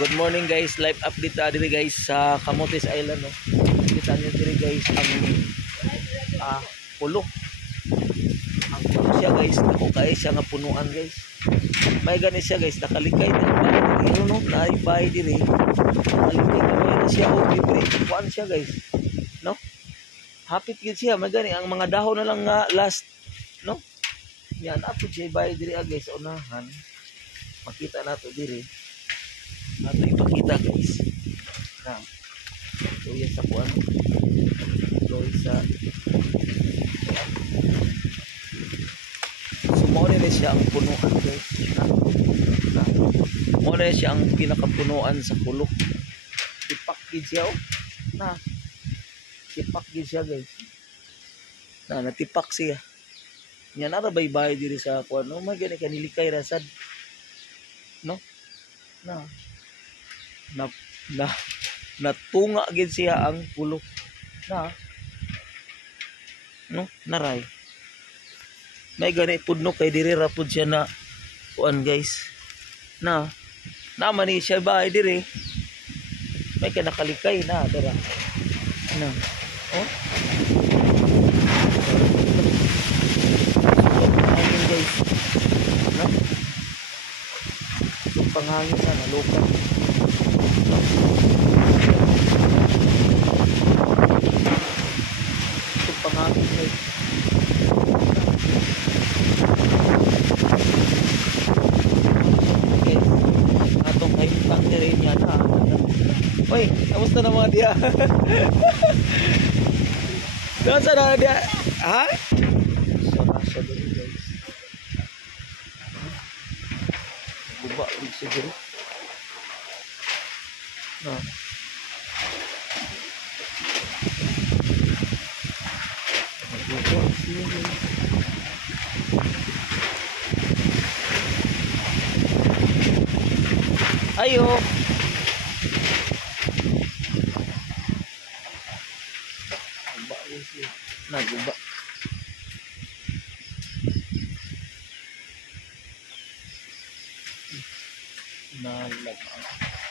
Good morning guys, live update diri guys sa Camotes Island no. Kita niyo diri guys ang pulo. Ang pulo siya guys, ako kay siya nga punuan guys. May gani siya guys, nakalikay na no, naay bay diri. Nakalikay na siya o libre. Kuan siya guys. No? Hapit gid siya, may gani ang mga dahon na lang nga last, no? Yan apod siya bay diri guys sa unahan. Makita nato diri. Ato ipakita guys. Na. So yan sa kuan. So sa sumore na siya ang punuan guys. Na. Mo na siya ang pinakapunuan sa pulo. Ipakid siya oh. Na. Ipakid siya guys. Na natipak siya. Nya nara bay-bay diri sa kuan. No, may gani kanilikay rasad. No? Na. Natunga gid siya ang pulo na no naray may gani pudno kay diri ra pud siya na kuan guys na naman ni siya ba diri may kanakalikay na dira na oh ayun guys na yung panghangin sa nalukan ito pangapit guys okay atong kaintang na rin yan ha oy kamusta na mga diya kamusta na diya ha sarasa din guys guba ulit siguro no. Ayo. Naguba. Nalag.